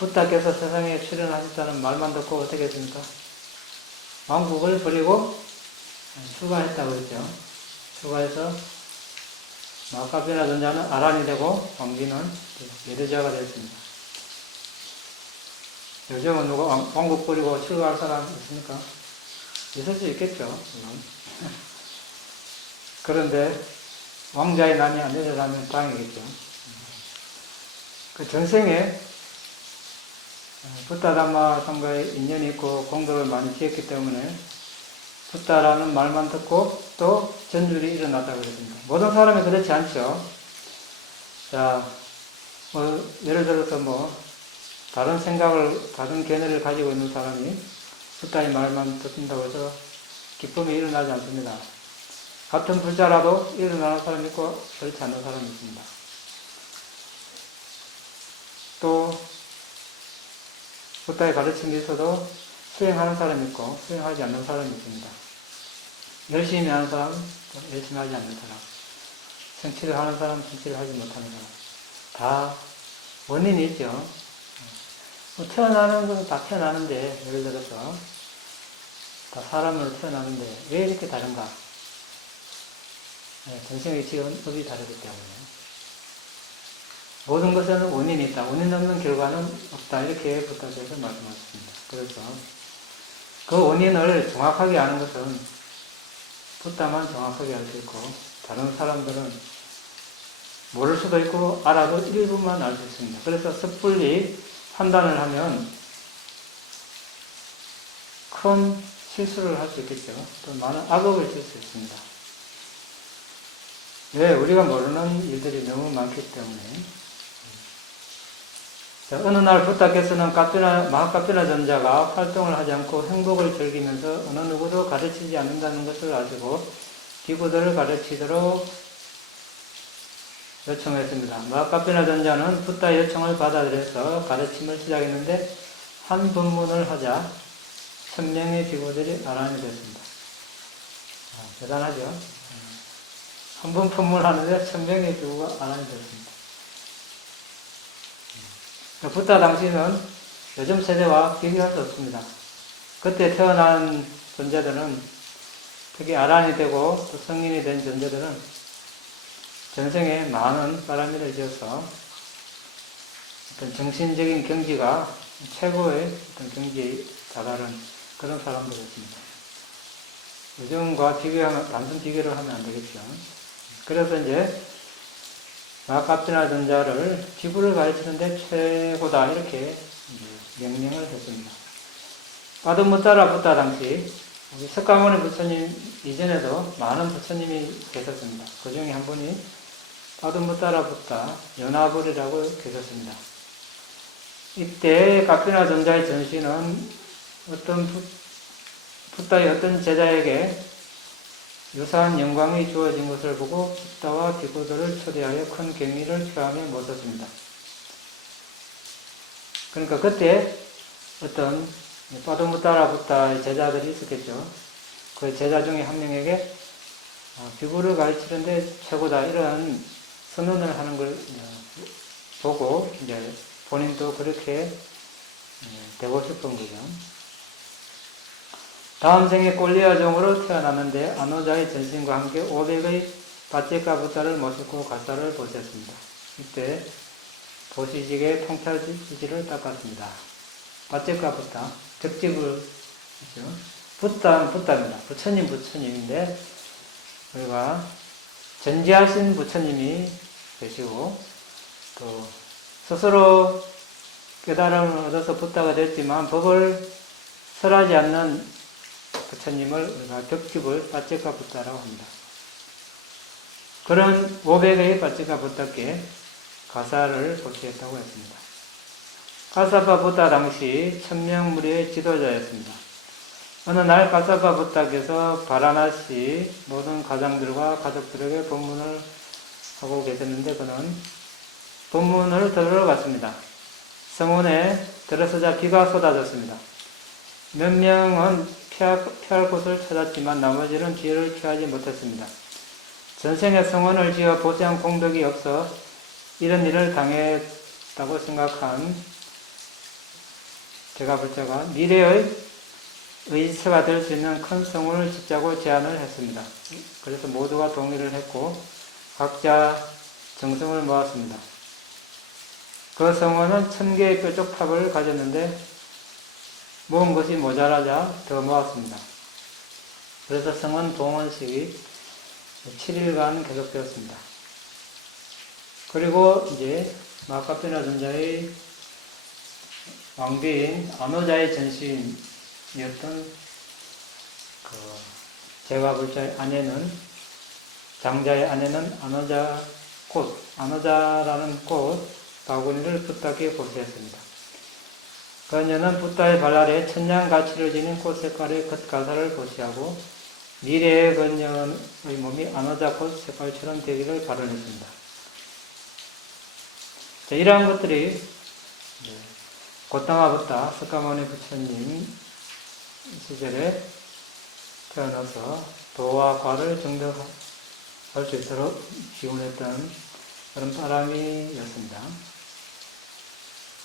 붓다께서 세상에 출현하셨다는 말만 듣고 어떻게 했습니까? 왕국을 버리고 출가했다고 했죠. 출가해서 마하카피나 전자는 아란이 되고 왕비는 예르자가 되었습니다. 요즘은 누가 왕국 버리고 출가할 사람 있습니까? 있을 수 있겠죠. 물론. 그런데 왕자의 난이 안 내려가면 다행이겠죠. 그 전생에 붓다담마 상과의 인연이 있고 공덕을 많이 지었기 때문에 붓다라는 말만 듣고 또 전율이 일어났다고 했습니다. 모든 사람이 그렇지 않죠. 자, 예를 들어서 다른 생각을, 다른 견해를 가지고 있는 사람이 붓다의 말만 듣는다고 해서 기쁨이 일어나지 않습니다. 같은 불자라도 일어나는 사람이 있고 그렇지 않는 사람이 있습니다. 또 붓다의 가르침이 있어도 수행하는 사람이 있고 수행하지 않는 사람이 있습니다. 열심히 하는 사람, 열심히 하지 않는 사람, 성취를 하는 사람, 성취를 하지 못하는 사람, 다 원인이 있죠. 태어나는 건 다 태어나는데, 예를 들어서 다 사람으로 태어나는데 왜 이렇게 다른가? 전생의 직업이 다르기 때문에 모든 것에는 원인이 있다. 원인 없는 결과는 없다. 이렇게 붓다께서 말씀하셨습니다. 그래서 그 원인을 정확하게 아는 것은 붓다만 정확하게 알 수 있고 다른 사람들은 모를 수도 있고 알아도 일부만 알 수 있습니다. 그래서 섣불리 판단을 하면 큰 실수를 할 수 있겠죠. 또 많은 악업을 질 수 있습니다. 왜? 우리가 모르는 일들이 너무 많기 때문에. 자, 어느 날 붓다께서는 마하카피나 전자가 활동을 하지 않고 행복을 즐기면서 어느 누구도 가르치지 않는다는 것을 아시고 비구들을 가르치도록 요청했습니다. 마하카피나 전자는 붓다 요청을 받아들여서 가르침을 시작했는데 한 법문을 하자 1000명의 비구들이 아란이 됐습니다. 대단하죠? 한 번 법문하는데 1000명의 비구가 아란이 됐습니다. 붓다 당시는 요즘 세대와 비교할 수 없습니다. 그때 태어난 존재들은 특히 아란이 되고 또 성인이 된 존재들은 전생에 많은 바람일을 지어서 어떤 정신적인 경지가 최고의 어떤 경지에 다다른 그런 사람들이었습니다. 요즘과 비교하면, 단순 비교를 하면 안 되겠죠. 그래서 이제 마하카피나 전자를 비구를 가르치는데 최고다 이렇게 명령을 했습니다. 빠두무따라 붓다 당시 우리 석가모니 부처님 이전에도 많은 부처님이 계셨습니다. 그 중에 한 분이 빠두무따라 붓다 연화불이라고 계셨습니다. 이때 카피나 전자의 전시는 붓다의 어떤 제자에게 유사한 영광이 주어진 것을 보고 붓다와 비구들을 초대하여 큰 경의를 표하며 모셨습니다. 그러니까 그때 어떤 빠두무따라 붓다의 제자들이 있었겠죠. 그 제자 중에 한 명에게 비구를 가르치는데 최고다 이런 선언을 하는 걸 보고 이제 본인도 그렇게 되고 싶은 거죠. 다음 생에 꼴리아종으로 태어났는데 아노자의 전신과 함께 500의 바체카 붓다를 모시고 가사를 보셨습니다. 이때 보시직의 통찰지지를 닦았습니다. 빠째가 붓다, 적집을, 그죠? 붓다입니다. 부처님인데, 우리가 전지하신 부처님이 계시고, 또, 스스로 깨달음을 얻어서 붓다가 됐지만, 법을 설하지 않는 부처님을 우리가 격집을 빠째가 붓다라고 합니다. 그런 500의 빠째가 붓다께 가사를 보시했다고 했습니다. 가사파 붓다 당시 천명무리의 지도자였습니다. 어느 날 가사파 붓다께서 바라나시 모든 가장들과 가족들에게 법문을 하고 계셨는데 그는 법문을 들으러 갔습니다. 성원에 들어서자 비가 쏟아졌습니다. 몇 명은 피할 곳을 찾았지만 나머지는 비를 피하지 못했습니다. 전생에 성원을 지어 보수한 공덕이 없어 이런 일을 당했다고 생각한 제가불자가 미래의 의지처가 될 수 있는 큰 성원을 짓자고 제안을 했습니다. 그래서 모두가 동의를 했고 각자 정성을 모았습니다. 그 성원은 1000개의 뾰족탑을 가졌는데 모은 것이 모자라자 더 모았습니다. 그래서 성원 동원식이 7일간 계속되었습니다. 그리고 이제 마카페나 존자의 왕비인 아노자의 전신이었던 그 제가불자의 아내는 장자의 아내는 아노자라는 꽃 바구니를 붓다께 보시했습니다. 그녀는 붓다의 발 아래 천냥 가치를 지닌 꽃 색깔의 겉가사를 보시하고 미래의 그녀의 몸이 아노자 꽃 색깔처럼 되기를 발언했습니다. 자, 이러한 것들이 고타마 붓다 스카모니 부처님 시절에 태어나서 도와 과를 정득할 수 있도록 기원했던 그런 바람이었습니다.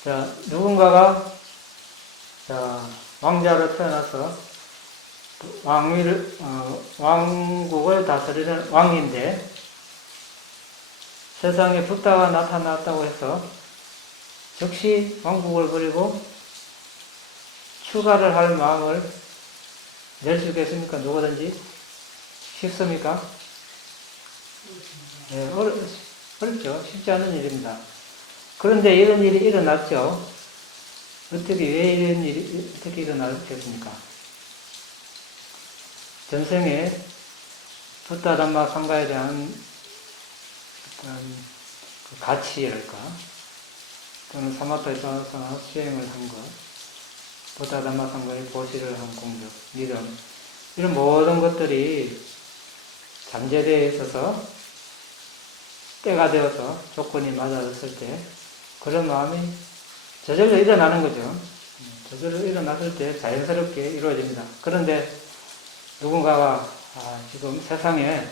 자, 누군가가 왕자로 태어나서 왕국을 다스리는 왕인데 세상에 붓다가 나타났다고 해서 즉시 왕국을 버리고 추가를 할 마음을 낼 수 있겠습니까? 누구든지? 쉽습니까? 네, 어렵죠. 쉽지 않은 일입니다. 그런데 이런 일이 일어났죠. 왜 이런 일이 어떻게 일어났겠습니까? 전생에 붓다 담마 상가에 대한 어떤 그 가치랄까, 또는 사마타 이사나사나 수행을 한 것, 붓다 담마 상가의 보시를 한 공적, 믿음, 이런 모든 것들이 잠재되어 있어서 때가 되어서 조건이 맞아졌을 때 그런 마음이 저절로 일어나는 거죠. 저절로 일어났을 때 자연스럽게 이루어집니다. 그런데 누군가가 지금 세상에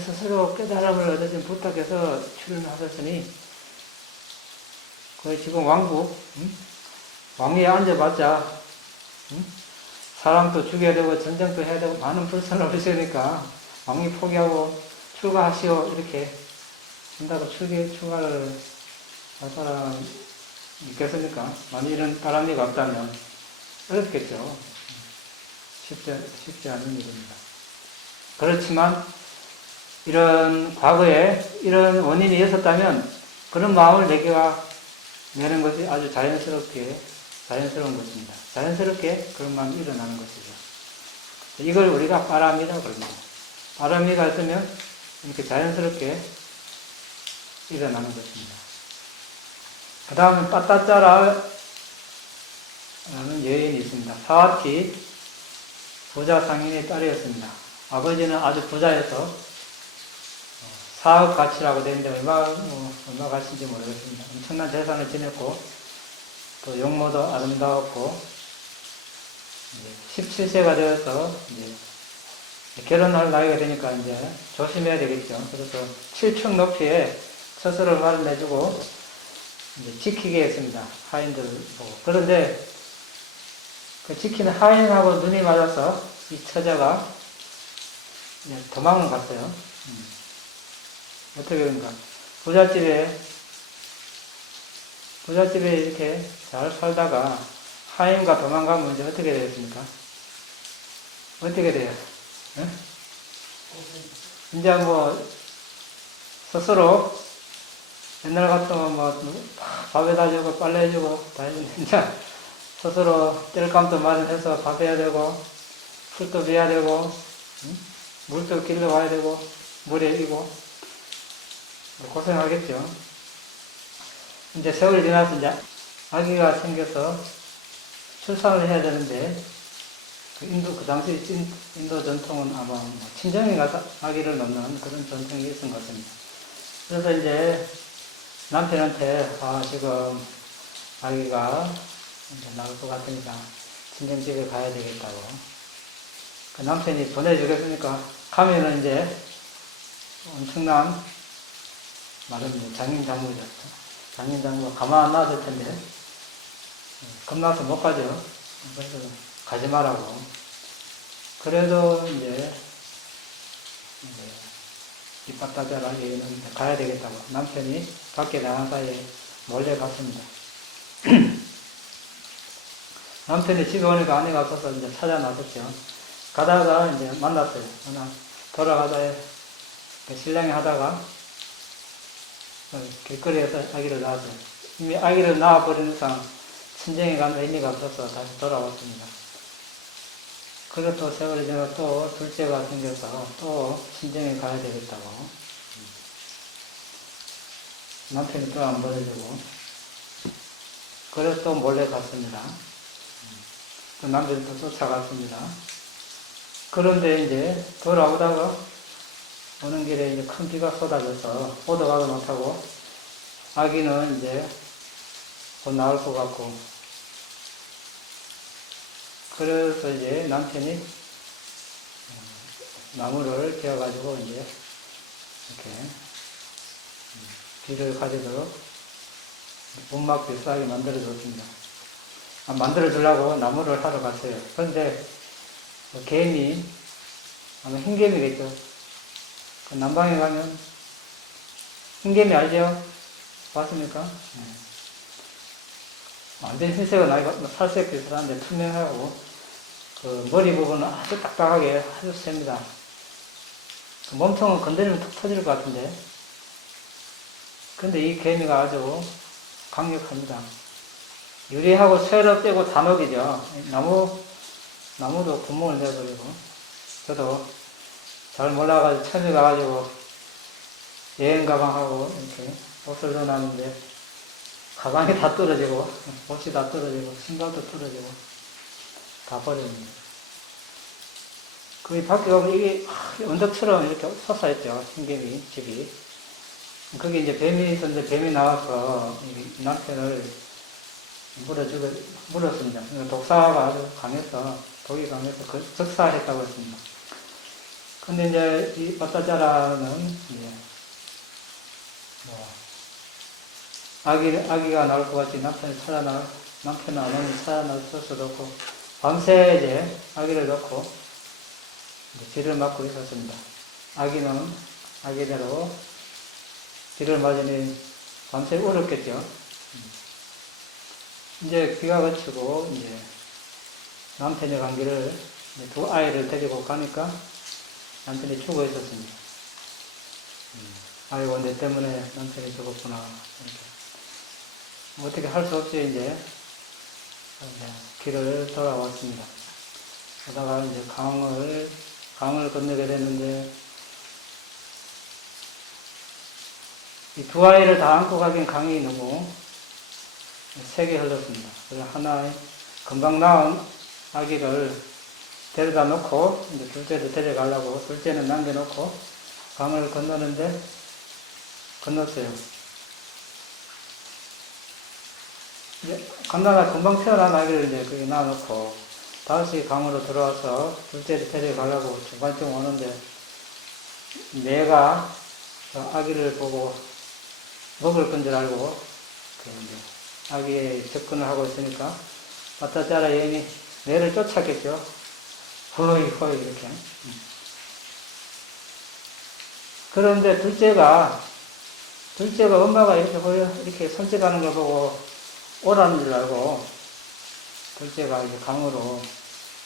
스스로 깨달음을 얻으신 붓다께서 출연하셨으니 그 지금 왕위에 앉아봤자 사람도 죽여야 되고 전쟁도 해야 되고 많은 불선을 있으니까 왕위 포기하고 출가하시오 이렇게 한다고 출가를 할 사람 있겠습니까? 만약 이런 바람이가 없다면 어렵겠죠. 쉽지 않은 일입니다. 그렇지만 이런 과거에 이런 원인이 있었다면 그런 마음을 내는 것이 아주 자연스러운 것입니다. 자연스럽게 그런 마음이 일어나는 것이죠. 이걸 우리가 바람이라고 그럽니다. 바람이가 있으면 이렇게 자연스럽게 일어나는 것입니다. 그 다음에 빠따짜라라는 여인이 있습니다. 사와티 부자 상인의 딸이었습니다. 아버지는 아주 부자여서 4억 가치라고 되는데 얼마 가치인지 모르겠습니다. 엄청난 재산을 지녔고 또 용모도 아름다웠고 17세가 되어서 이제 결혼할 나이가 되니까 이제 조심해야 되겠죠. 그래서 7층 높이에 처소를 마련해주고 이제 지키게 했습니다. 하인들 보고. 그런데 그 지키는 하인하고 눈이 맞아서 이 처자가 도망을 갔어요. 어떻게 그런가? 부잣집에 부잣집에 이렇게 잘 살다가 하인과 도망가면 이제 어떻게 되겠습니까? 어떻게 돼요? 응? 이제 뭐 스스로 옛날 같으면 뭐 밥에다 주고 빨래 해주고 다 했는데 이제 스스로 뗄감도 마련해서 밥 해야 되고 풀도 베야 되고 물도 길러 와야 되고 물에 이고 고생하겠죠. 이제 세월이 지나서 이제 아기가 생겨서 출산을 해야 되는데 그 당시 인도 전통은 아마 뭐 친정에 가서 아기를 낳는 그런 전통이 있었던 것 같습니다. 그래서 이제 남편한테 지금 아기가 이제 나올 것 같으니까 친정집에 가야 되겠다고. 그 남편이 보내주겠습니까? 가면은 이제 엄청난 말은 장인장모죠. 장인장모가 가만 안 놔둘 텐데 겁나서 못 가죠. 그래서 가지 말라고. 그래도 이제 이빠따자라 얘기는 가야 되겠다고. 남편이 밖에 나간 사이에 몰래 갔습니다. 남편이 집에 오니까 아내가 없어서 이제 찾아 나섰죠. 가다가 이제 만났어요. 돌아가다 신랑이 하다가 길거리에서 아기를 낳았어요. 이미 아기를 낳아버린 이상 친정에 가는 의미가 없어서 다시 돌아왔습니다. 그리고 또 세월이 지나서 또 둘째가 생겨서 또 친정에 가야 되겠다고. 남편이 또 안 보내주고. 그래서 또 몰래 갔습니다. 또 남편이 또 쫓아갔습니다. 그런데 이제 돌아오다가 오는 길에 이제 큰 비가 쏟아져서 오도 가도 못하고 아기는 이제 곧 나올 것 같고 그래서 이제 남편이 나무를 베어가지고 이제 이렇게 비를 가지도록 문막 비싸게 만들어줬습니다. 만들어주려고 나무를 하러 갔어요. 그런데 개미, 아마 흰개미겠죠. 그 남방에 가면 흰개미 알죠? 봤습니까? 네. 완전 흰색은 아니고 살색 비슷한데 투명하고 그 머리 부분은 아주 딱딱하게 아주 셉니다. 그 몸통은 건드리면 툭 터질 것 같은데 근데 이 개미가 아주 강력합니다. 유리하고 쇠로 떼고 다 녹이죠. 나무도 구멍을 내버리고 저도 잘 몰라가지고 처음에 가가지고 여행 가방하고 이렇게 옷을 넣어놨는데 가방이 다 떨어지고 옷이 다 떨어지고 신발도 떨어지고 다 버립니다. 그 밖에 가면 이게 언덕처럼 이렇게 솟아있죠. 흰개미 집이. 거기 이제 뱀이 있었는데 뱀이 나와서 남편을 물었습니다. 독사가 아주 강해서 독이 강해서 적사했다고 했습니다. 근데 이제 이 바타자라는 이제 아기가 나올 것 같이 남편은 안 오니 찾아날 수도 없고 밤새 이제 아기를 넣고 이제 비를 맞고 있었습니다. 아기는 아기대로 비를 맞으니 밤새 울었겠죠. 이제 비가 그치고 이제 남편이 간 길을 두 아이를 데리고 가니까 남편이 죽어 있었습니다. 아이고 내 때문에 남편이 죽었구나. 이렇게. 어떻게 할 수 없이 이제 길을 돌아왔습니다. 그러다가 이제 강을 건너게 됐는데 이 두 아이를 다 안고 가긴 강이 너무 세게 흘렀습니다. 그래서 하나 금방 낳은 아기를 데려다 놓고 이제 둘째를 데려가려고 둘째는 남겨놓고 강을 건너는데 건넜어요. 이제 간단하게 금방 태어난 아기를 이제 거기 놔놓고 다시 강으로 들어와서 둘째를 데려가려고 중간쯤 오는데 매가 아기를 보고 먹을 건 줄 알고 아기에 접근을 하고 있으니까 바타자라 여인이 매를 쫓았겠죠. 호이 이렇게. 그런데 둘째가 엄마가 이렇게 손짓하는 걸 보고 오라는 줄 알고 둘째가 이제 강으로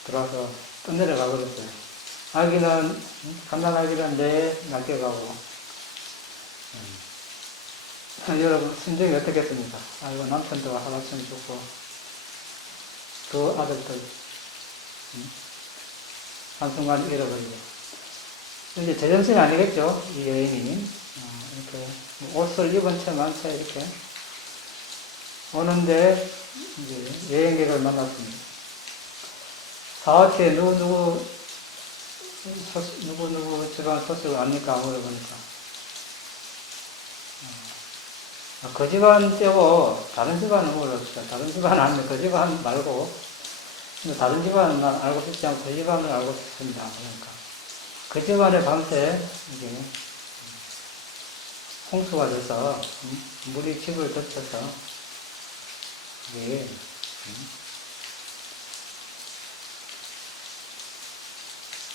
들어와서 떠내려가 버렸어요. 아기는 갓난아기는 낚여가고 여러분 심정이 어떻겠습니까? 아이고 남편도 하루아침에 죽고 두 아들도 한순간 잃어버리고 이제 제정신이 아니겠죠? 이 여인이 이렇게 옷을 입은 채만 채 이렇게 오는데 이제 여행객을 만났습니다. 사화치에 누구 집안 소식을 압니까? 물어보니까 그 집안 빼고 다른 집안은 물어봅시다. 다른 집안 아니면 그 집안 말고 다른 집안은 알고 싶지 않고 그 집안을 알고 싶습니다. 그러니까 그 집안에 밤새 이게 홍수가 돼서 물이 집을 덮쳐서 이게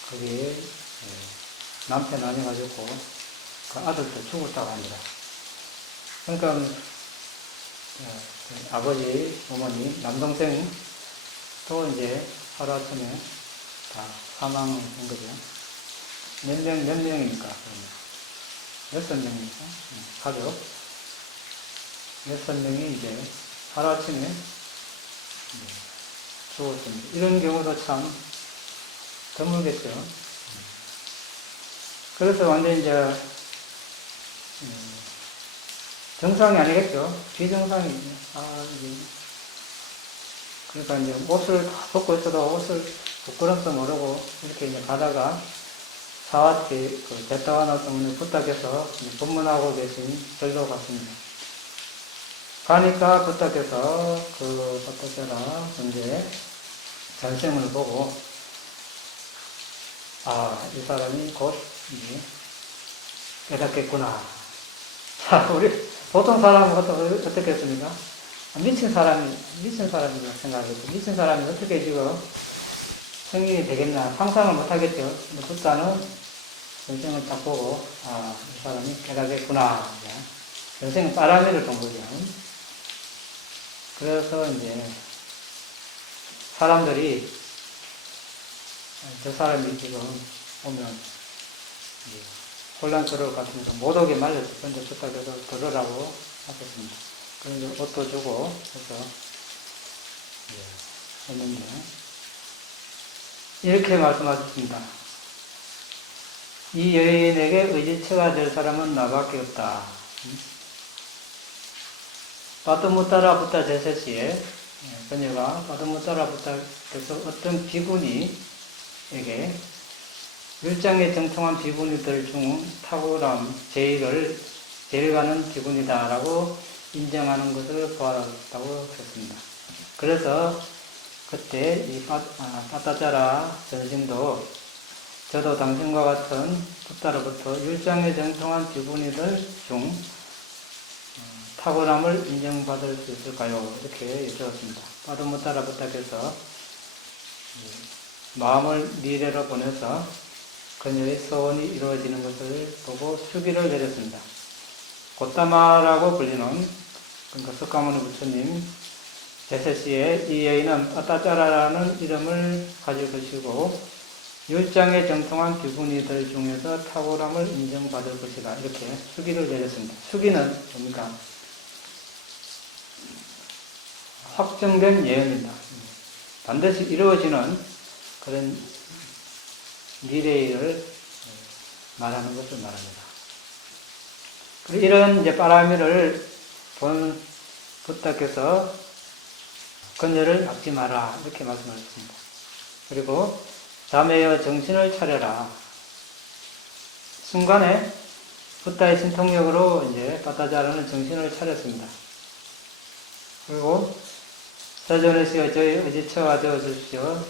그게 남편 아니가지고 그 아들도 죽었다고 합니다. 그러니까 아버지, 어머니, 남동생 또 이제 하루아침에 다 사망한 거죠. 몇 명입니까? 6명입니까? 가족 6명이 이제 하루아침에 죽었습니다. 이런 경우도 참 드물겠죠. 그래서 완전히 이제 정상이 아니겠죠. 비정상이죠. 그러니까 이제 옷을 다 벗고 있어도 옷을 부끄러워서 모르고 이렇게 이제 가다가 사와치 그 제타와나 때문에 부탁해서 법문하고 계신 절로 갔습니다. 가니까 부탁해서 그 부탁해라 이제 전생을 보고 이 사람이 곧 이제 깨닫겠구나. 자, 우리 보통 사람은 어떻게 했습니까? 미친 사람이라고 생각하겠죠. 미친 사람이 어떻게 지금 성인이 되겠나 상상을 못하겠죠. 근데 부자는 전생을 딱 보고 이 사람이 깨닫겠구나. 전생은 빠라미를 본 거죠. 그래서 이제 사람들이 저 사람이 지금 오면 혼란스러울 것 같으니까 못 오게 말려서 먼저 부탁해서 들으라고 하셨습니다. 그래서 옷도 주고 해서 했는데 이렇게 말씀하셨습니다. 이 여인에게 의지처가 될 사람은 나밖에 없다. 바드무타라 부타 제세시에 그녀가 바드무타라 부타께서 어떤 비구니에게 율장에 정통한 비구니들 중 탁월함, 제일 가는 비구니다라고 인정하는 것을 보았다고 했습니다. 그래서 그때 이 빠따자라 전심도 저도 당신과 같은 부타로부터 율장에 정통한 비구니들 중 탁월함을 인정받을 수 있을까요? 이렇게 여쭈었습니다. 바드무타라 부타께서 마음을 미래로 보내서 그녀의 소원이 이루어지는 것을 보고 수기를 내렸습니다. 고타마라고 불리는 그러니까 석가모니 부처님 제세시에 이 여인은 빠따짜라라는 이름을 가지고 계시고 율장에 정통한 비구니들 중에서 탁월함을 인정받을 것이다. 이렇게 수기를 내렸습니다. 수기는 뭡니까? 확정된 예언입니다. 반드시 이루어지는 그런 미래를 말하는 것을 말합니다. 그리고 이런 이제 빠라미를 본 부타께서 그녀를 막지 마라 이렇게 말씀하셨습니다. 그리고 자매여 정신을 차려라. 순간에 부타의 신통력으로 이제 빠따자라는 정신을 차렸습니다. 그리고 사전에시여 저희 의지처가 되어 주십시오.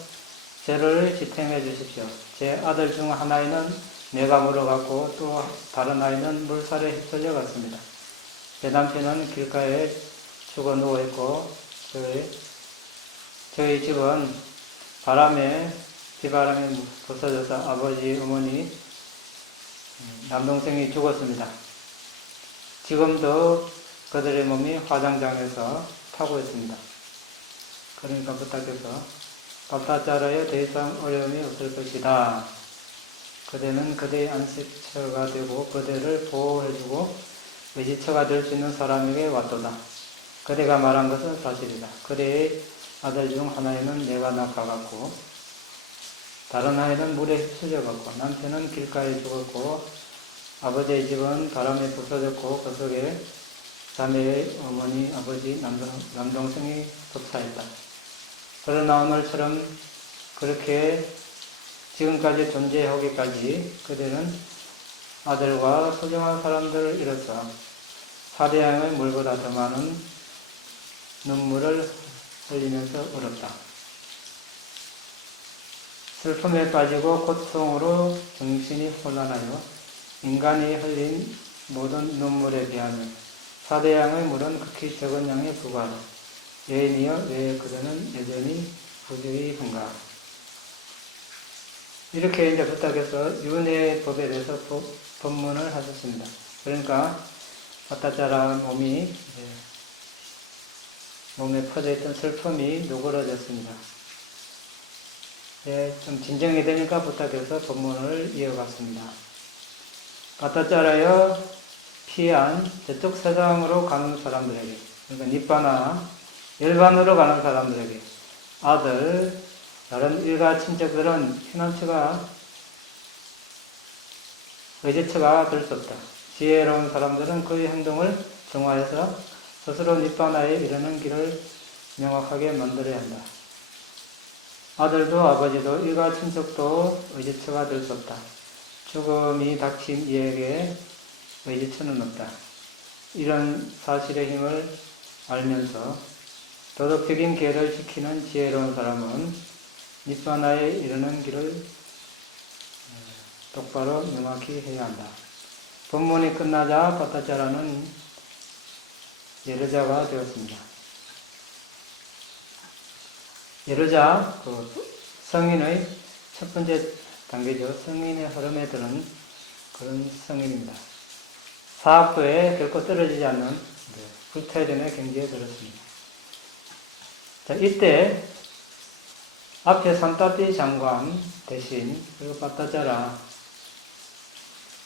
저를 지탱해 주십시오. 제 아들 중 하나에는 내가 물어갔고 또 다른 아이는 물살에 휩쓸려 갔습니다. 제 남편은 길가에 죽어 누워있고 저희 집은 비바람에 부서져서 아버지, 어머니, 남동생이 죽었습니다. 지금도 그들의 몸이 화장장에서 타고 있습니다. 그러니까 부탁해서 바타자라에 더 이상 어려움이 없을 것이다. 그대는 그대의 안식처가 되고 그대를 보호해주고 의지처가 될 수 있는 사람에게 왔도다. 그대가 말한 것은 사실이다. 그대의 아들 중 하나에는 내가 낚아갔고 다른 아이는 물에 휩쓸려갔고 남편은 길가에 죽었고 아버지의 집은 바람에 부서졌고 그 속에 자매의 어머니, 아버지, 남동생이 흡사했다. 그러나 오늘처럼 그렇게 지금까지 존재하기까지 그대는 아들과 소중한 사람들을 잃어서 사대양의 물보다 더 많은 눈물을 흘리면서 울었다. 슬픔에 빠지고 고통으로 정신이 혼란하여 인간이 흘린 모든 눈물에 비하면 사대양의 물은 극히 적은 양에 불과하다. 여인이여 왜 그대는 여전히 부주의한가? 이렇게 이제 부탁해서 윤회법에 대해서 법문을 하셨습니다. 그러니까 바타자라 몸에 퍼져있던 슬픔이 누그러졌습니다. 좀 진정이 되니까 부탁해서 법문을 이어갔습니다. 바타자라여 피한 저쪽 세상으로 가는 사람들에게, 그러니까 니빠나 열반으로 가는 사람들에게 아들, 다른 일가 친척들은 피난처가 의지처가 될 수 없다. 지혜로운 사람들은 그의 행동을 정화해서 스스로 니빠나에 이르는 길을 명확하게 만들어야 한다. 아들도 아버지도 일가 친척도 의지처가 될 수 없다. 죽음이 닥친 이에게 의지처는 없다. 이런 사실의 힘을 알면서 도덕적인 계를 지키는 지혜로운 사람은 니빠나에 이르는 길을 똑바로 명확히 해야 한다. 본문이 끝나자 바타자라는 예르자가 되었습니다. 예르자, 성인의 첫 번째 단계죠. 성인의 흐름에 드는 그런 성인입니다. 사학도에 결코 떨어지지 않는 불태전의 경지에 들었습니다. 자, 이때 앞에 산타띠 장관 대신 그리고 바타자라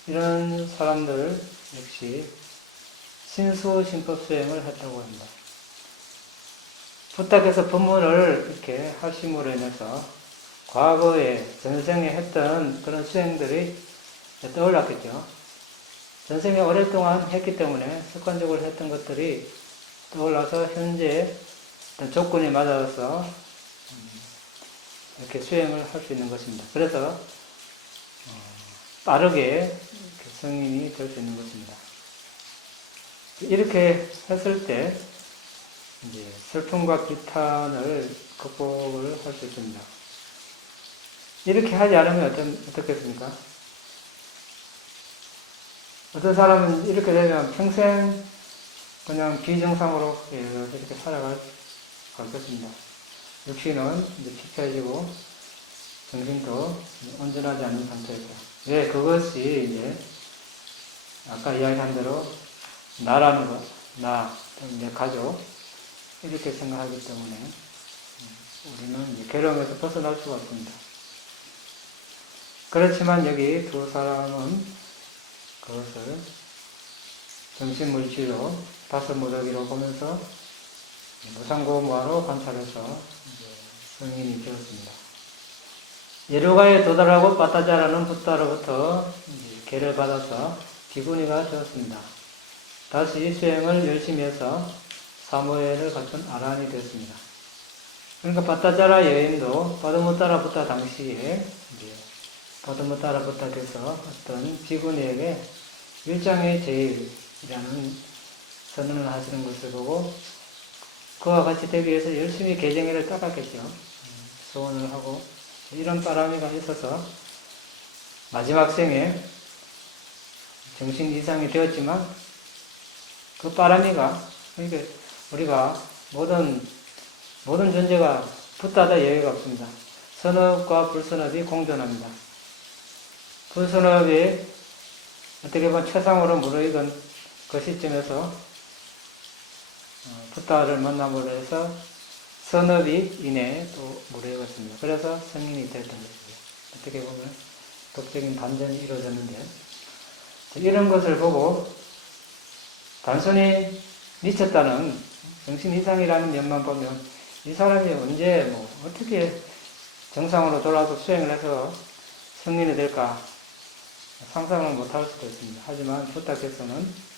이런 사람들 역시 신수신법 수행을 했다고 합니다. 부탁해서 법문을 이렇게 하심으로 인해서 과거에 전생에 했던 그런 수행들이 떠올랐겠죠. 전생에 오랫동안 했기 때문에 습관적으로 했던 것들이 떠올라서 현재 조건이 맞아서 이렇게 수행을 할 수 있는 것입니다. 그래서 빠르게 성인이 될 수 있는 것입니다. 이렇게 했을 때 이제 슬픔과 비탄을 극복을 할 수 있습니다. 이렇게 하지 않으면 어떻겠습니까? 어떤 사람은 이렇게 되면 평생 그냥 비정상으로 이렇게 살아갈 것입니다. 육신은 이제 피폐해지고 정신도 온전하지 않은 상태이고, 왜 그것이 이제 아까 이야기한 대로 나라는 것, 내 가족 이렇게 생각하기 때문에 우리는 이제 괴로움에서 벗어날 수가 없습니다. 그렇지만 여기 두 사람은 그것을 정신물질로 다섯 무더기로 보면서 무상고무화로 관찰해서 성인이 되었습니다. 예루가에 도달하고 바타자라는 부타로부터 계를 받아서 비구니가 되었습니다. 다시 수행을 열심히 해서 사무엘을 갖춘 아란이 되었습니다. 그러니까 바타자라 여인도 바드무타라 부타 당시에 바드무타라 부타께서 어떤 비구니에게 일장의 제일이라는 선언을 하시는 것을 보고 그와 같이 되기 위해서 열심히 계정애를 닦았겠죠. 소원을 하고 이런 바람이가 있어서 마지막 생에 정신 이상이 되었지만 그 바람이가 그러니까 우리가 모든 존재가 붓다다 예외가 없습니다. 선업과 불선업이 공존합니다. 불선업이 어떻게 보면 최상으로 무르익은 그 시점에서 붓다를 만남으로 해서 선업이 이내 또 무료였습니다. 그래서 성인이 됐던 것이죠. 어떻게 보면 독적인 반전이 이루어졌는데, 이런 것을 보고 단순히 미쳤다는 정신 이상이라는 면만 보면 이 사람이 언제 어떻게 정상으로 돌아서 수행을 해서 성인이 될까 상상을 못할 수도 있습니다. 하지만 부탁께서는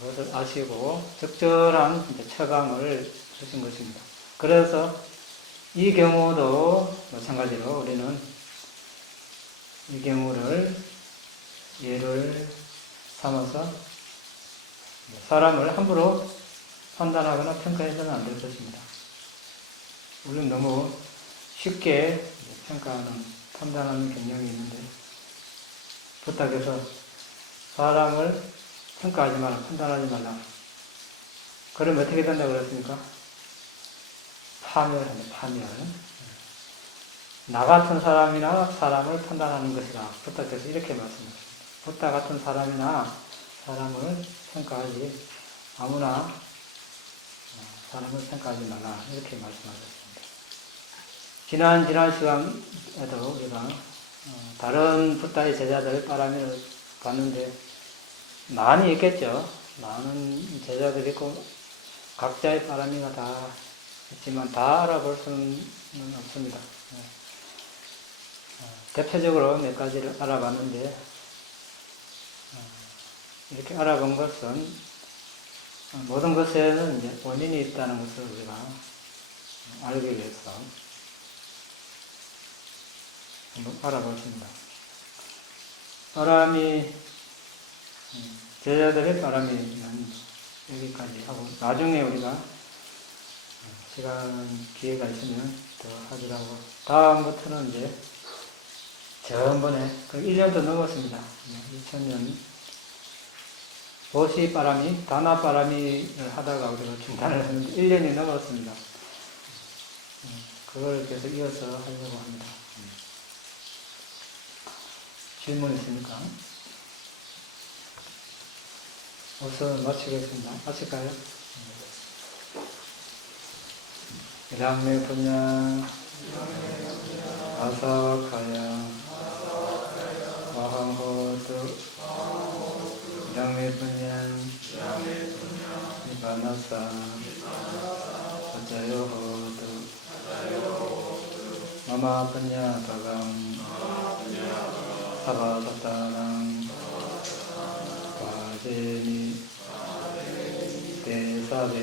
그것을 아시고 적절한 처방을 주신 것입니다. 그래서 이 경우도 마찬가지로 우리는 이 경우를 예를 삼아서 사람을 함부로 판단하거나 평가해서는 안 될 것입니다. 우리는 너무 쉽게 평가하는, 판단하는 경향이 있는데, 부탁해서 사람을 평가하지 말라, 판단하지 말라. 그러면 어떻게 된다고 그랬습니까? 파멸합니다, 파멸. 나 같은 사람이나 사람을 판단하는 것이다. 부탁해서 이렇게 말씀하십니다. 부탁 같은 사람이나 사람을 평가하지, 아무나 사람을 평가하지 말라. 이렇게 말씀하셨습니다. 지난 시간에도 우리가 다른 붓다의 제자들 바라미를 봤는데, 많이 있겠죠. 많은 제자들이 있고 각자의 바라미가 다 있지만 다 알아볼 수는 없습니다. 대표적으로 몇 가지를 알아봤는데, 이렇게 알아본 것은 모든 것에는 이제 원인이 있다는 것을 우리가 알기 위해서 한번 알아보십니다. 바람이, 제자들의 바람이는 여기까지 하고, 나중에 우리가 시간, 기회가 있으면 더 하더라고. 다음부터는 이제 전번에, 1년도 넘었습니다. 2000년, 보시바람이, 다나바람이를 하다가 우리가 중단을 했는데 1년이 넘었습니다. 그걸 계속 이어서 하려고 합니다. 질문 있습니까? 우선 마치겠습니다. 마칠까요? 일학매 분야 아사카야 와항호도 일학매 분야 니바나사 어자요호도 마마 분야 바강 사바사타랑 와제니 대사베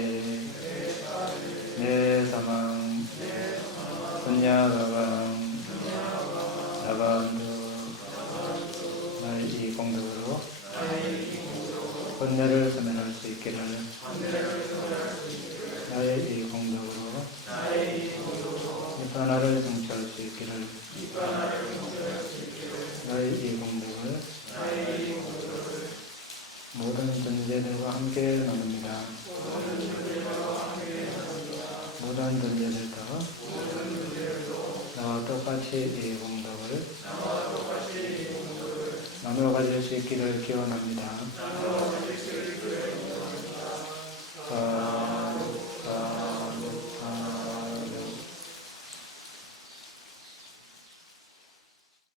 내사망 분야가강 나반두 나의 이 공덕으로 번뇌를 소멸할 수 있기를 나의 이 공덕으로 니bbāna를 성취할 수 있기를 나의 이 공덕을 모든 존재들과 함께 나눕니다. 모든 존재들도 나와 똑같이 이 공덕을 나누어 가질 수 있기를 기원합니다.